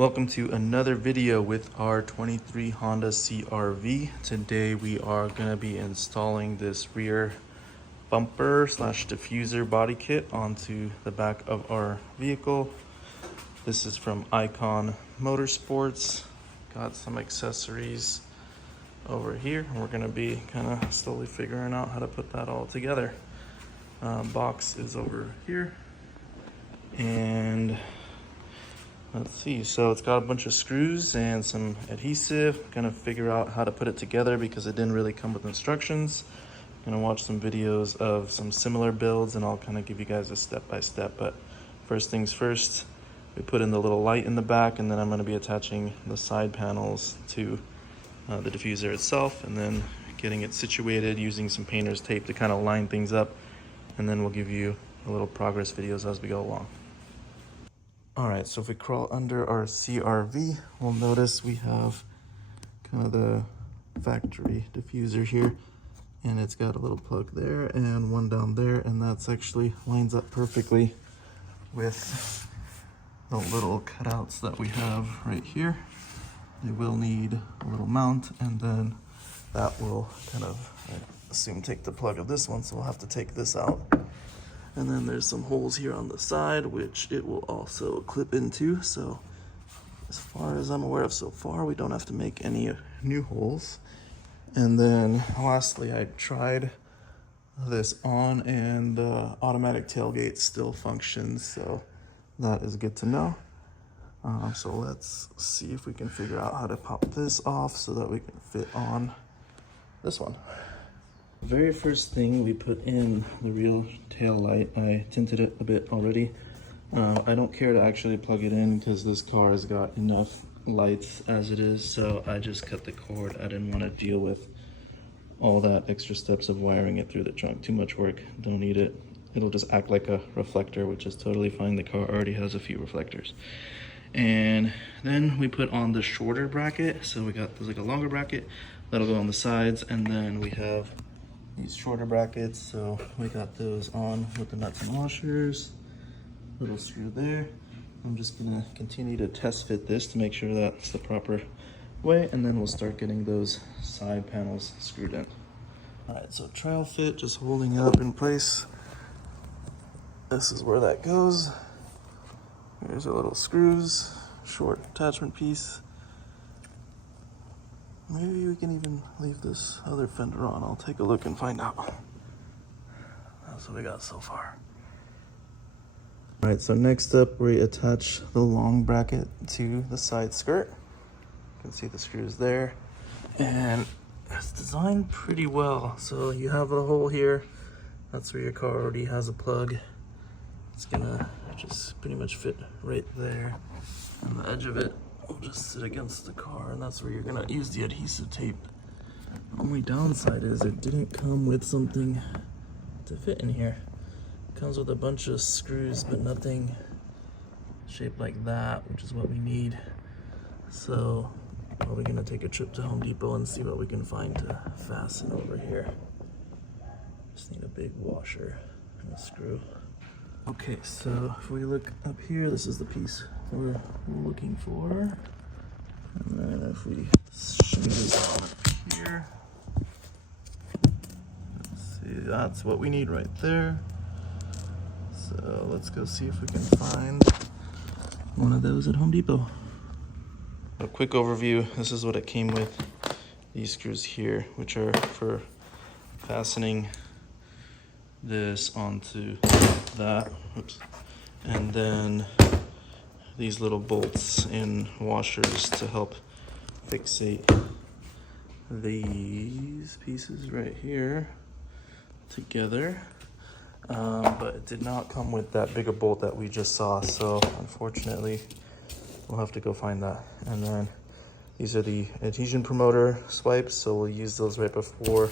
Welcome to another video with our 23 Honda CR-V. Today we are going to be installing this rear bumper slash diffuser body kit onto the back of our vehicle. This is from Ikon Motorsports. Got some accessories over here. We're going to be kind of slowly figuring out how to put that all together. Box is over here, and let's see, so it's got a bunch of screws and some adhesive. Gonna figure out how to put it together because it didn't really come with instructions. Gonna watch some videos of some similar builds and I'll kind of give you guys a step-by-step. But first things first, we put in the little light in the back, and then I'm gonna be attaching the side panels to the diffuser itself, and then getting it situated using some painter's tape to kind of line things up. And then we'll give you a little progress videos as we go along. All right, so if we crawl under our CR-V, we'll notice we have kind of the factory diffuser here, and it's got a little plug there and one down there, and that's actually lines up perfectly with the little cutouts that we have right here. They will need a little mount, and then that will kind of, I assume, take the plug of this one, so we'll have to take this out. And then there's some holes here on the side, which it will also clip into. So as far as I'm aware of so far, we don't have to make any new holes. And then lastly, I tried this on, and the automatic tailgate still functions. So that is good to know. So let's see if we can figure out how to pop this off so that we can fit on this one. Very first thing, we put in the real tail light. I tinted it a bit already. I don't care to actually plug it in because this car has got enough lights as it is, so I just cut the cord. I didn't want to deal with all that extra steps of wiring it through the trunk. Too much work, don't need it. It'll just act like a reflector, which is totally fine. The car already has a few reflectors. And then we put on the shorter bracket. So we got, there's like a longer bracket that'll go on the sides, and then we have these shorter brackets, so we got those on with the nuts and washers. Little screw there. I'm just gonna continue to test fit this to make sure that's the proper way, and then we'll start getting those side panels screwed in. All right, so trial fit, just holding it up in place. This is where that goes. There's our little screws, short attachment piece. Maybe we can even leave this other fender on. I'll take a look and find out. That's what we got so far. All right, so next up, we attach the long bracket to the side skirt. You can see the screws there. And it's designed pretty well. So you have a hole here. That's where your car already has a plug. It's gonna just pretty much fit right there on the edge of it. Will just sit against the car, and that's where you're gonna use the adhesive tape. The only downside is it didn't come with something to fit in here. It comes with a bunch of screws, but nothing shaped like that, which is what we need. So we're gonna take a trip to Home Depot and see what we can find to fasten over here. Just need a big washer and a screw. Okay, so if we look up here, this is the piece we're looking for. And then if we shimmy this on up here, let's see, that's what we need right there. So let's go see if we can find one of those at Home Depot. A quick overview, this is what it came with. These screws here, which are for fastening this onto that. Oops. And then these little bolts and washers to help fixate these pieces right here together. But it did not come with that bigger bolt that we just saw, so unfortunately we'll have to go find that. And then these are the adhesion promoter swipes, so we'll use those right before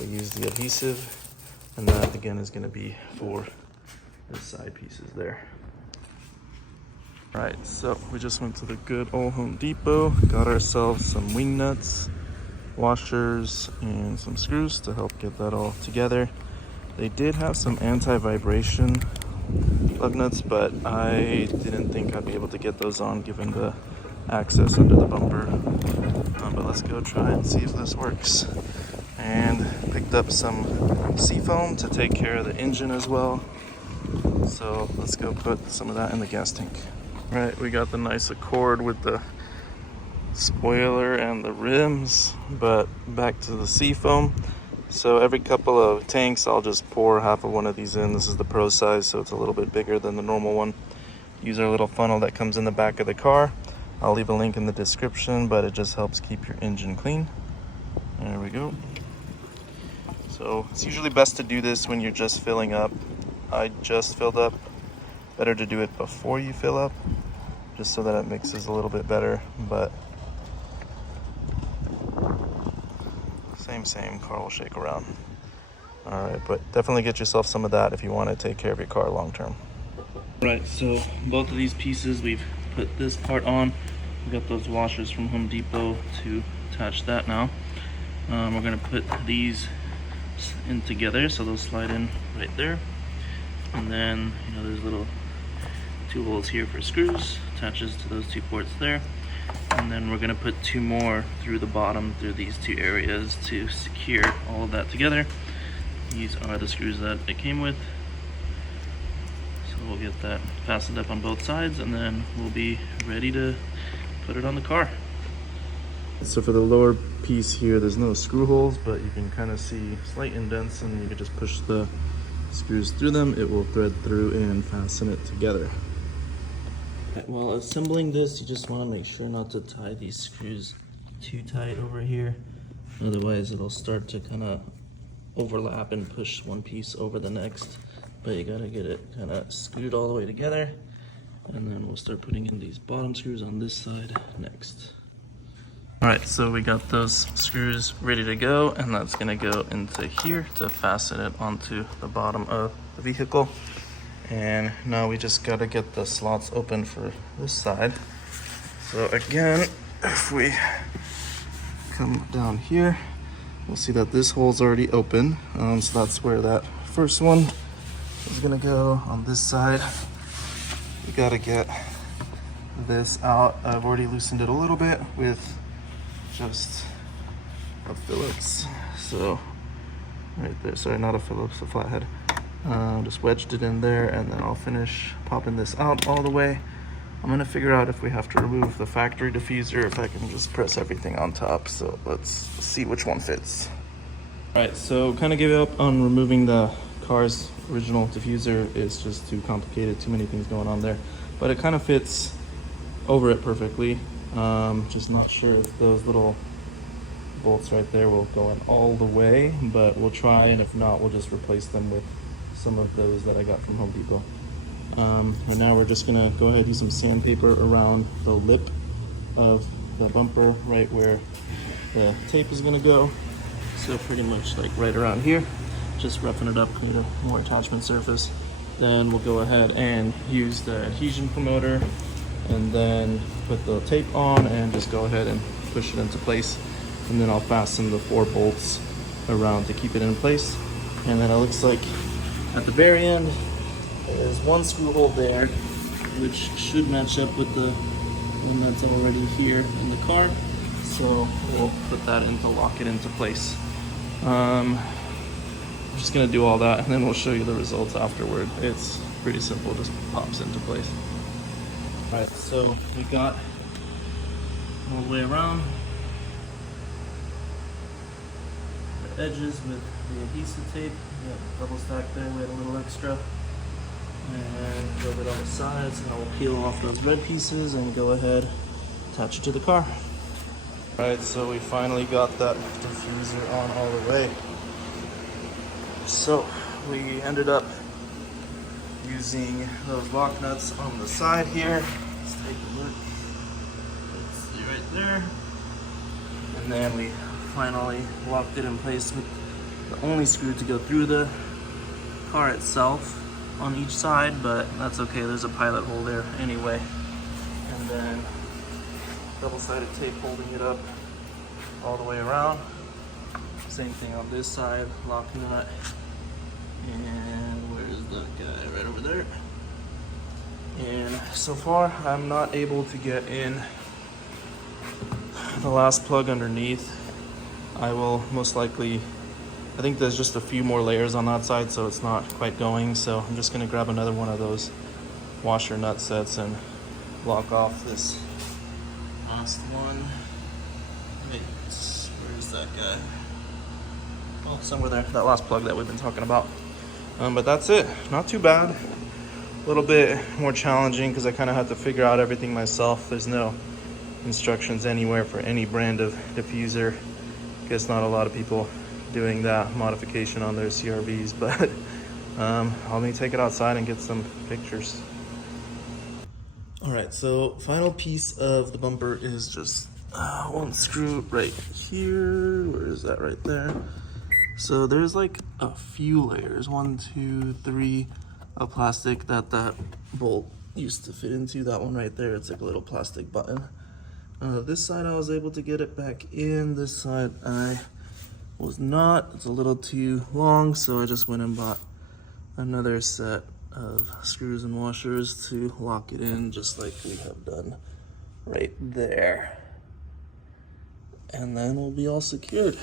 we use the adhesive. And that again is going to be for the side pieces there. All right, so we just went to the good old Home Depot, got ourselves some wing nuts, washers, and some screws to help get that all together. They did have some anti-vibration lug nuts, but I didn't think I'd be able to get those on given the access under the bumper. But let's go try and see if this works. And picked up some seafoam to take care of the engine as well. So let's go put some of that in the gas tank. All right, we got the nice Accord with the spoiler and the rims, but back to the seafoam. So every couple of tanks, I'll just pour half of one of these in. This is the Pro size, so it's a little bit bigger than the normal one. Use our little funnel that comes in the back of the car. I'll leave a link in the description, but it just helps keep your engine clean. There we go. So it's usually best to do this when you're just filling up. I just filled up. Better to do it before you fill up, just so that it mixes a little bit better, but same, car will shake around. All right, but definitely get yourself some of that if you want to take care of your car long term. Right, so both of these pieces, we've put this part on. We got those washers from Home Depot to attach that now. We're gonna put these in together, so they'll slide in right there. And then, you know, there's little 2 holes here for screws, attaches to those 2 ports there. And then we're gonna put 2 more through the bottom through these 2 areas to secure all of that together. These are the screws that it came with. So we'll get that fastened up on both sides, and then we'll be ready to put it on the car. So for the lower piece here, there's no screw holes, but you can kind of see slight indents, and you can just push the screws through them. It will thread through and fasten it together. While assembling this, you just want to make sure not to tie these screws too tight over here. Otherwise, it'll start to kind of overlap and push one piece over the next. But you got to get it kind of screwed all the way together. And then we'll start putting in these bottom screws on this side next. All right, so we got those screws ready to go, and that's going to go into here to fasten it onto the bottom of the vehicle. And now we just got to get the slots open for this side. So again, if we come down here, we'll see that this hole's already open. So that's where that first one is going to go on this side. We got to get this out. I've already loosened it a little bit with just a Phillips. So right there, sorry, not a Phillips, a flathead. Just wedged it in there, and then I'll finish popping this out all the way. I'm gonna figure out if we have to remove the factory diffuser, if I can just press everything on top. So let's see which one fits. All right, so kind of give up on removing the car's original diffuser. It's just too complicated, too many things going on there. But it kind of fits over it perfectly. Just not sure if those little bolts right there will go in all the way, but we'll try, and if not, we'll just replace them with some of those that I got from Home Depot. And now we're just gonna go ahead and do some sandpaper around the lip of the bumper, right where the tape is gonna go. So pretty much like right around here, just roughing it up, create a more attachment surface. Then we'll go ahead and use the adhesion promoter, and then put the tape on and just go ahead and push it into place. And then I'll fasten the 4 bolts around to keep it in place. And then it looks like at the very end, there's 1 screw hole there, which should match up with the one that's already here in the car. So we'll put that in to lock it into place. I'm just gonna do all that, and then we'll show you the results afterward. It's pretty simple, just pops into place. All right, so we got all the way around the edges with the adhesive tape. We got double stack there, we had a little extra. And rub it on the sides, and I'll peel off those red pieces and go ahead, attach it to the car. All right, so we finally got that diffuser on all the way. So we ended up using those lock nuts on the side here. Let's take a look. Let's see right there. And then we finally locked it in place with the only screw to go through the car itself on each side, but that's okay, there's a pilot hole there anyway. And then double-sided tape holding it up all the way around. Same thing on this side, lock nut. And where's that guy right over there. And so far, I'm not able to get in the last plug underneath. I will most likely, I think there's just a few more layers on that side, so it's not quite going. So I'm just gonna grab another one of those washer nut sets and block off this last one. Wait, where's that guy? Oh, somewhere there, that last plug that we've been talking about. But that's it, not too bad. A little bit more challenging because I kind of had to figure out everything myself. There's no instructions anywhere for any brand of diffuser. Guess not a lot of people doing that modification on their CRVs, but let me take it outside and get some pictures. All right, so final piece of the bumper is just one screw right here. Where is that? Right there. So there's like a few layers, 1, 2, 3 of plastic that bolt used to fit into. That one right there, it's like a little plastic button. This side I was able to get it back in. This side I was not. It's a little too long, so I just went and bought another set of screws and washers to lock it in, just like we have done right there. And then we'll be all secured.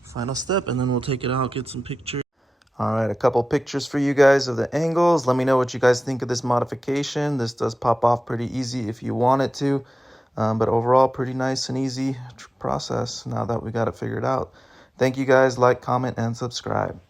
Final step, and then we'll take it out, get some pictures. All right, a couple pictures for you guys of the angles. Let me know what you guys think of this modification. This does pop off pretty easy if you want it to, but overall pretty nice and easy process now that we got it figured out. Thank you guys. Like, comment, and subscribe.